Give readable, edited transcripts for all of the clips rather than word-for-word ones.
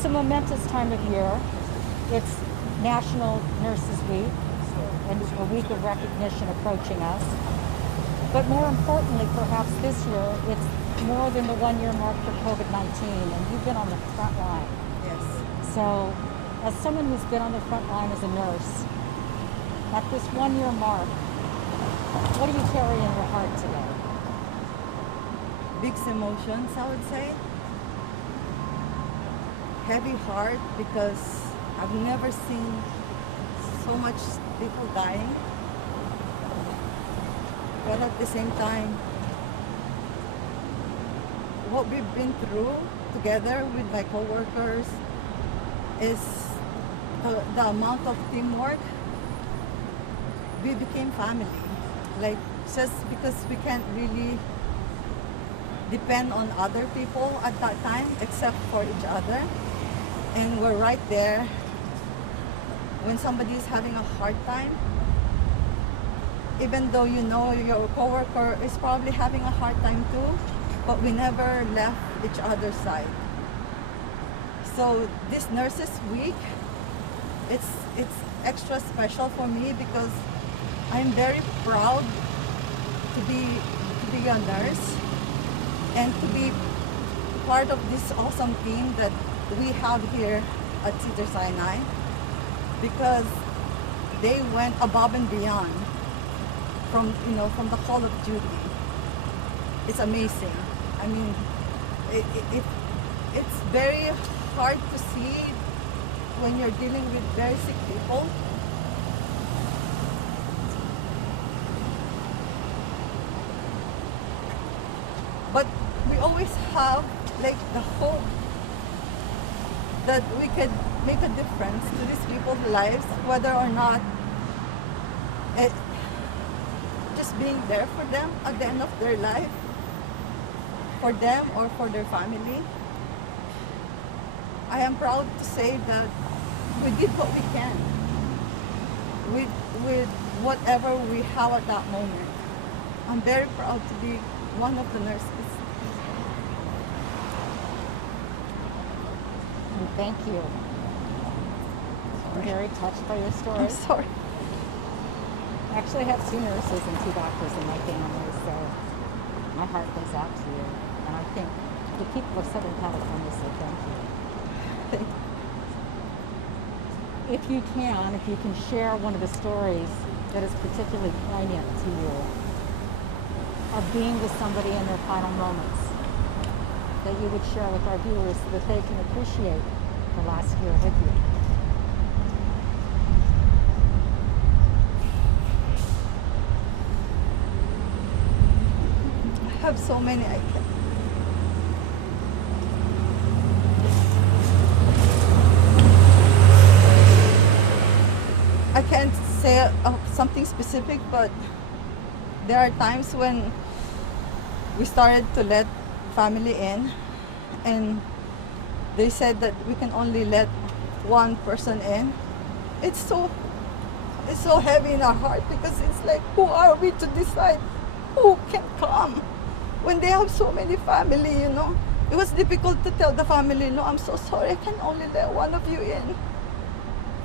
It's a momentous time of year. It's National Nurses Week, and a week of recognition approaching us. But more importantly, perhaps this year, it's more than the one-year mark for COVID-19, and you've been on the front line. Yes. So, as someone who's been on the front line as a nurse, at this one-year mark, what do you carry in your heart today? Mixed emotions, I would say. Heavy heart because I've never seen so much people dying. But at the same time, what we've been through together with my coworkers is the amount of teamwork. We became family. Like, just because we can't really depend on other people at that time except for each other. And we're right there when somebody is having a hard time. Even though you know your coworker is probably having a hard time too, but we never left each other's side. So this Nurses Week, it's extra special for me because I'm very proud to be a nurse and to be part of this awesome team that we have here at Cedars-Sinai, because they went above and beyond from the call of duty. It's amazing. I mean, it's very hard to see when you're dealing with very sick people. But we always have like the hope that we could make a difference to these people's lives, whether or not just being there for them at the end of their life, for them or for their family. I am proud to say that we did what we can with whatever we have at that moment. I'm very proud to be one of the nurses. And thank you. I'm very touched by your story. I'm sorry. I actually have 2 nurses and 2 doctors in my family, so my heart goes out to you. And I think the people of Southern California say thank you. Thank you. If you can share one of the stories that is particularly poignant to you of being with somebody in their final moments, that you would share with our viewers so that they can appreciate the last year with you. I have so many. I can't say something specific, but there are times when we started to let family in, and they said that we can only let one person in. It's so heavy in our heart because it's like, who are we to decide who can come when they have so many family, you know? It was difficult to tell the family, no, I'm so sorry, I can only let one of you in,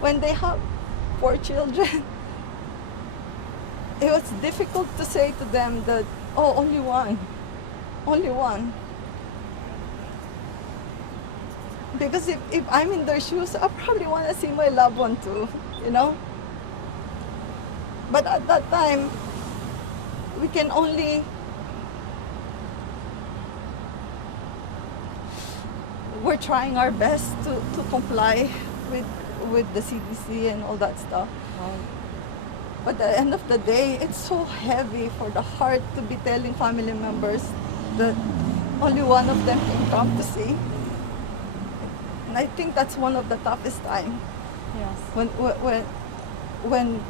when they have 4 children. It was difficult to say to them that, oh, only one. Because if I'm in their shoes, I probably want to see my loved one too, you know? But at that time, we can only, we're trying our best to comply with the CDC and all that stuff. But at the end of the day, it's so heavy for the heart to be telling family members that only one of them can come to see. And I think that's one of the toughest times. Yes. When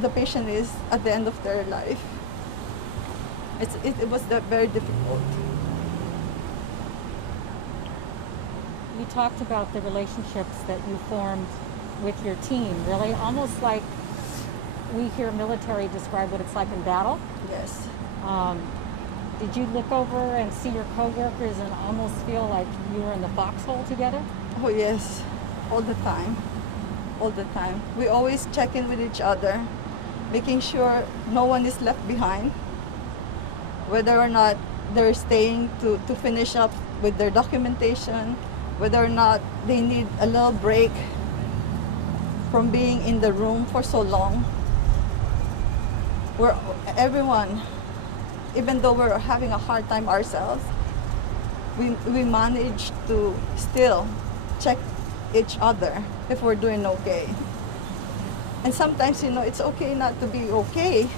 the patient is at the end of their life. It was very difficult. You talked about the relationships that you formed with your team, really almost like we hear military describe what it's like in battle. Yes. Did you look over and see your coworkers and almost feel like you were in the foxhole together? Oh yes, all the time, all the time. We always check in with each other, making sure no one is left behind, whether or not they're staying to finish up with their documentation, whether or not they need a little break from being in the room for so long. Everyone, even though we're having a hard time ourselves, we manage to still check each other if we're doing okay. And sometimes, it's okay not to be okay,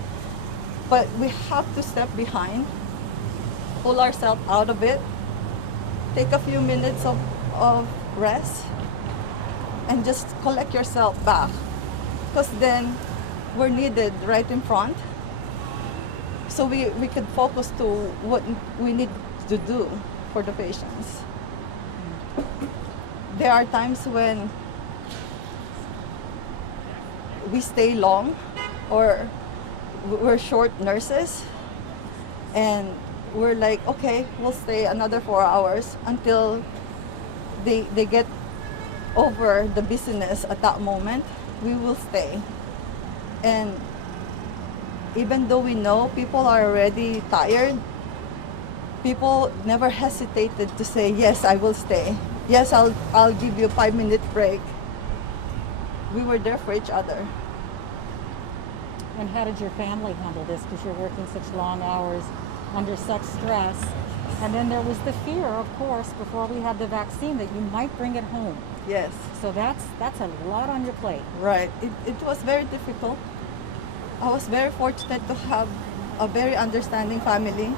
but we have to step behind, pull ourselves out of it, take a few minutes of rest, and just collect yourself back. Because then we're needed right in front. So we can focus to what we need to do for the patients. There are times when we stay long or we're short nurses and we're like, okay, we'll stay another 4 hours until they get over the busyness at that moment. We will stay. And even though we know people are already tired, people never hesitated to say, yes, I will stay. Yes, I'll give you a 5-minute break. We were there for each other. And how did your family handle this? Because you're working such long hours under such stress. And then there was the fear, of course, before we had the vaccine, that you might bring it home. Yes. So that's a lot on your plate. Right. It was very difficult. I was very fortunate to have a very understanding family,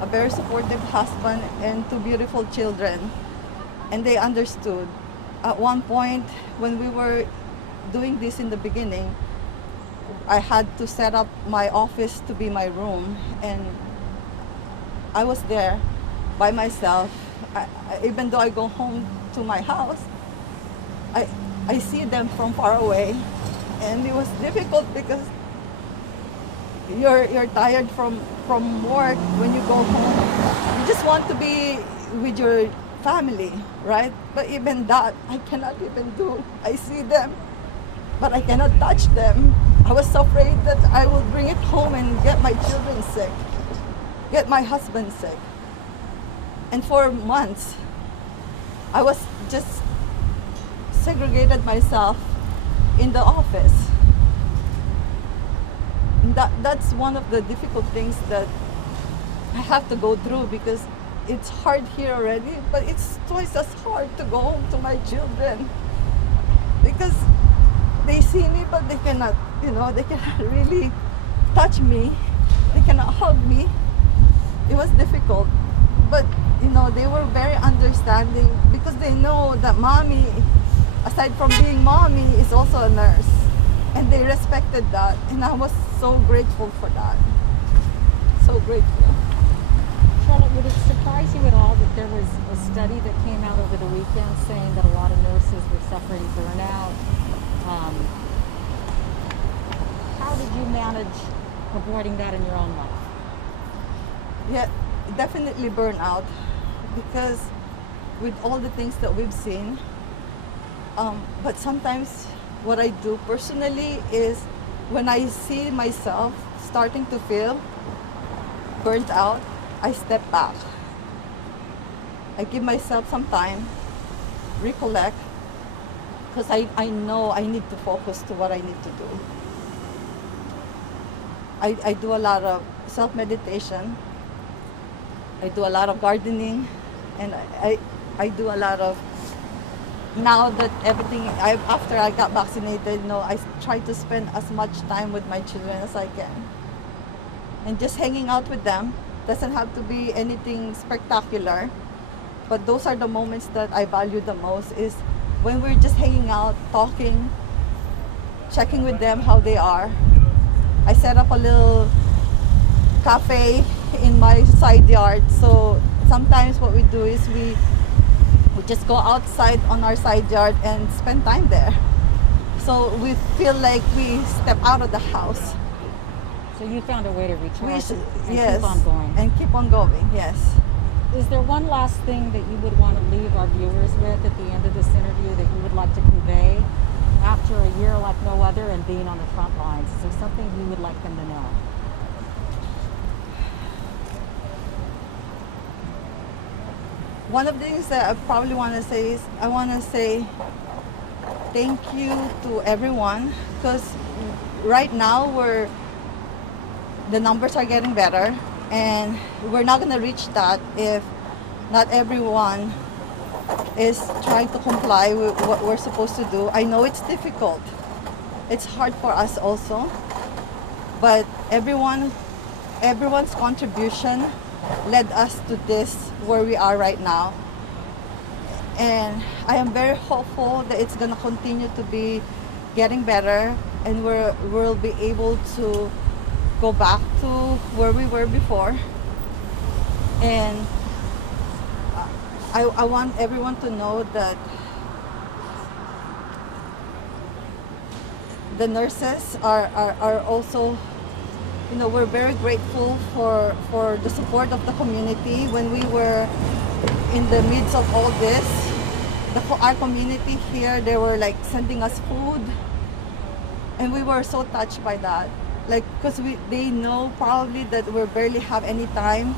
a very supportive husband, and 2 beautiful children. And they understood. At one point, when we were doing this in the beginning, I had to set up my office to be my room, and I was there by myself. Even though I go home to my house, I see them from far away, and it was difficult because you're tired from work. When you go home, you just want to be with your family, right? But even that, I cannot even do. I see them, but I cannot touch them. I was so afraid that I will bring it home and get my children sick, get my husband sick. And for months, I was just segregated myself in the office. That's one of the difficult things that I have to go through, because it's hard here already, but it's twice as hard to go home to my children, because they see me, but they cannot, they cannot really touch me. They cannot hug me. It was difficult, but they were very understanding, because they know that mommy, aside from being mommy, is also a nurse, and they respected that, and I was so grateful for that. So grateful. Charlotte, would it surprise you at all that there was a study that came out over the weekend saying that a lot of nurses were suffering burnout? How did you manage avoiding that in your own life? Yeah, definitely burnout, because with all the things that we've seen, but sometimes what I do personally is, when I see myself starting to feel burnt out, I step back. I give myself some time, recollect, because I know I need to focus to what I need to do. I do a lot of self-meditation. I do a lot of gardening, and I do a lot of, now that after I got vaccinated, I try to spend as much time with my children as I can. And just hanging out with them. Doesn't have to be anything spectacular, but those are the moments that I value the most, is when we're just hanging out, talking, checking with them how they are. I set up a little cafe in my side yard, so sometimes what we do is we just go outside on our side yard and spend time there. So we feel like we step out of the house. So you found a way to recharge and yes, keep on going. And keep on going, yes. Is there one last thing that you would want to leave our viewers with at the end of this interview that you would like to convey after a year like no other and being on the front lines? Is there something you would like them to know? One of the things that I probably want to say is I want to say thank you to everyone, because right now the numbers are getting better, and we're not going to reach that if not everyone is trying to comply with what we're supposed to do. I know it's difficult. It's hard for us also, but everyone's contribution led us to this where we are right now. And I am very hopeful that it's gonna continue to be getting better, and we'll be able to go back to where we were before. And I want everyone to know that the nurses are also, we're very grateful for the support of the community. When we were in the midst of all this, our community here, they were like sending us food, and we were so touched by that. Like, because they know probably that we barely have any time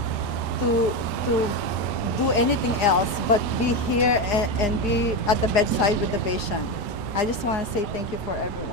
to do anything else but be here and be at the bedside with the patient. I just want to say thank you for everyone.